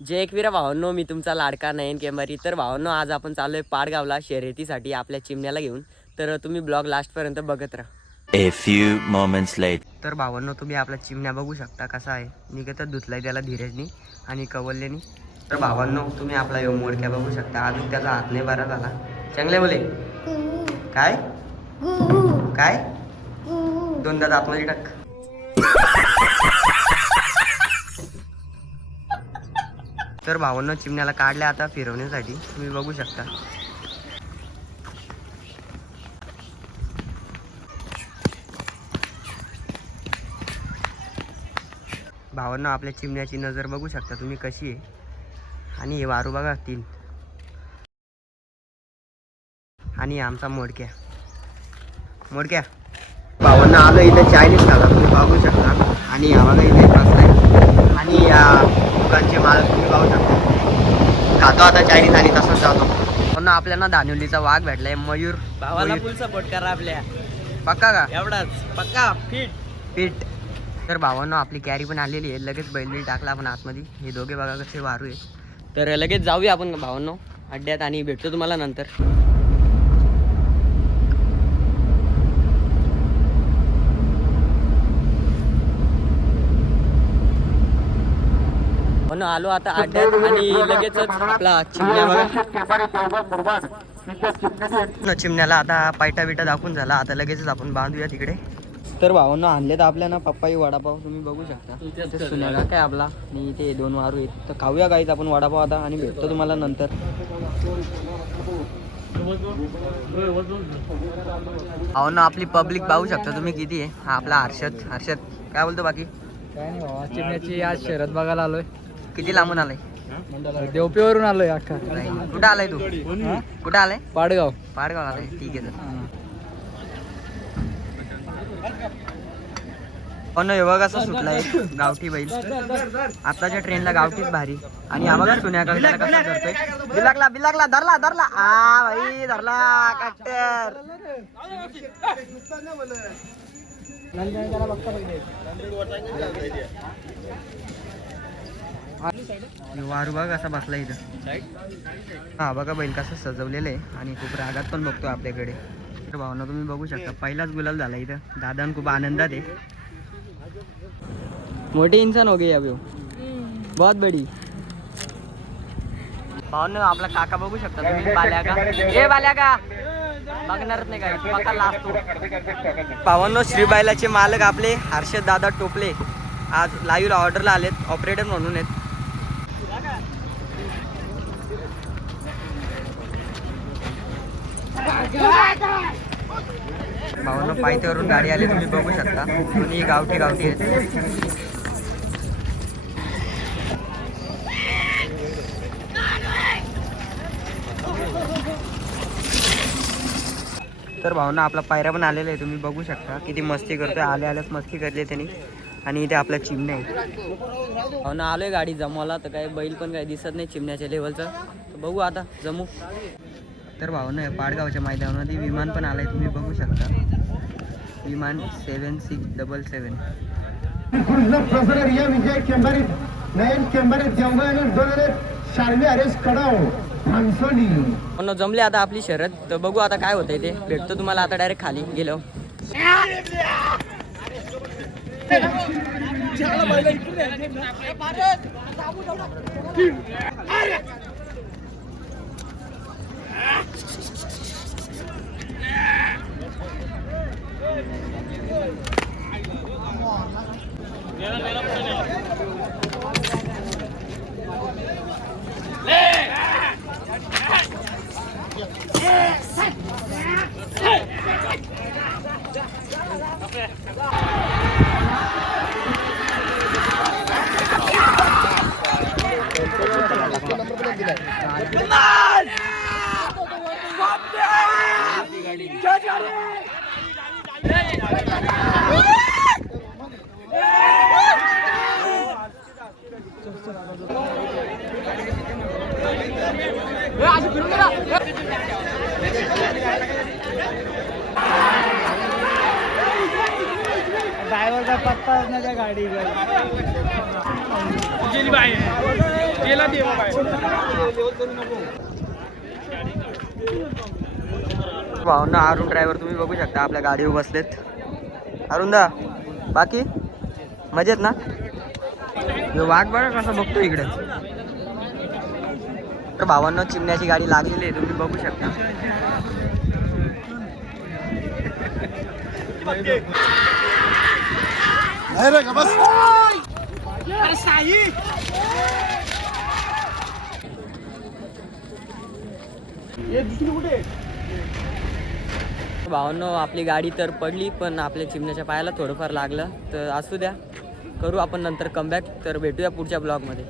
जय एकवीरा भावांनो मी तुमचा लाडका नयन केंबारी. तर भावांनो आज आपण चालू आहे पाडगावला शर्यतीसाठी आपल्या चिमण्याला घेऊन. तर तुम्ही ब्लॉग लास्टपर्यंत बघत राहा. Moments later. तर भावांनो तुम्ही आपला चिमण्या बघू शकता कसा आहे. निघतच धुतलाय त्याला धीरजनी आणि कवल्ल्यानी तर भावांनो तुम्ही आपला यो मोडक्या बघू शकता. अजून त्याचा हात नाही बरा झाला. चांगले बोले. काय? काय? दोनदा आतमध्ये टाक. तर भावांना चिमण्याला काढल्या आता फिरवण्यासाठी. तुम्ही बघू शकता. भावांना आपल्या चिमण्याची नजर बघू शकता तुम्ही कशी आहे. आणि हे वारू बघा तीन. आणि आमचा मोडक्या. मोडक्या. भावांना आलं इथं चायनीज खाला तुम्ही बघू शकता आणि हा बघा इथे बसलाय आणि या दुकानचे माल तुम्ही पाहू शकता चायनीज आणि तसंच जातो. पण आपल्याला दानिवलीचा वाघ भेटलाय मयूर भावाला. फुल सपोर्ट करा आपल्या. पक्का का? एवढाच. पक्का फिट पीठ तर भावांनो आपली कॅरी पण आलेली आहे. लगेच बैलबिल टाकला आपण आतमध्ये. हे दोघे बघा कसे वारू आहे तर लगेच जाऊया आपण भावांनो. अड्ड्यात आणि भेटतो तुम्हाला नंतर. म्हणून आलो आता अड्ड्यात आणि लगेचच आपला चिमण्या बघा. न चिमण्याला आता पायटा बिटा दाखवून झाला. आता लगेचच आपण बांधूया तिकडे तर भावांनो आणले तर आपल्या ना पप्पाई वडापाव तुम्ही बघू शकता. इथे सुन्याला काय आपला? आणि इथे दोन वारू आहेत. तर खाऊया काहीच आपण वडापाव आता आणि भेटतो तुम्हाला नंतर. भावांनो आपली पब्लिक पाहू शकता तुम्ही किती आहे. हा आपला हर्षद. हर्षद काय बोलतो बाकी? काय नाही भावा चिमण्याची आज शरद बघायला आलोय. किती लांबून आलाय? देवपीवरून आलोय अख्खा. कुठं आलाय तू? कुठं आलाय? पाडगाव. पाडगाव आलाय. ठीक आहे पण हे बघा कसं सुटलाय. गावठी बैल. आताच्या ट्रेनला गावठीच भारी. आणि हा बघा सुन्या कसा करतोय बिलाकला बिलाकला धरला धरला. आ भाई धरला. कट्टर. वारू बघा कसा बसला इथं. हा बघा बैल कसं सजवलेलं आहे आणि खूप रागात पण बघतो आपल्याकडे. तर भावना तुम्ही बघू शकता पहिलाच गुलाल झाला इथं. दादा खूप आनंदात आहे. मोठे इंसान हो गए अभी. वो. बहुत बडी. भावना आपला काका बघू शकता तुम्ही बाल्या का ए बाल्या का बघणारच नाही काय असतो भावांनो श्रीबायलाचे मालक आपले हर्षद दादा टोपले. आज लाईव्ह ऑर्डरला आलेत ऑपरेटर म्हणून आहेत. भावांनो पायथ्यावरून गाडी आली तुम्ही बघू शकता. दोन्ही गावठी गावठी आहेत. तर भावना आपला पायरा पण आलेला आहे तुम्ही बघू शकता. किती मस्ती करतोय. आले आल्याच मस्ती करली त्यांनी. आणि इथे आपला चिमण्या आहे भावना आलोय गाडी जमवायला तर काय बैल पण काही दिसत नाही चिमण्याच्या लेवलचं तर बघू आता जमू. तर भावना पाडगावच्या मैदानामध्ये विमान पण आलंय तुम्ही बघू शकता. विमान seven six double seven Vijay केंबारीत Nayan केंबारीत हरेश कडाव जमले आता आपली शरद. तर बघू आता काय होतंय ते. भेटतो तुम्हाला आता डायरेक्ट खाली. गेलो. Benar! ड्रायव्हरचा पत्ता नाही त्या गाडीवर. भावना अरुण ड्रायव्हर तुम्ही बघू शकता आपल्या गाडीवर बसलेत. अरुणदा बाकी? मजेत ना? वाघ बघा कसं बघतो इकडे. तर भावांना चिमण्याची गाडी लागलेली आहे तुम्ही बघू शकता. भावांनो आपली गाडी तर पडली पण आपल्या चिमण्याच्या पायाला थोडंफार लागलं. तर असू द्या. करू आपण नंतर कमबॅक तर भेटूया पुढच्या ब्लॉगमध्ये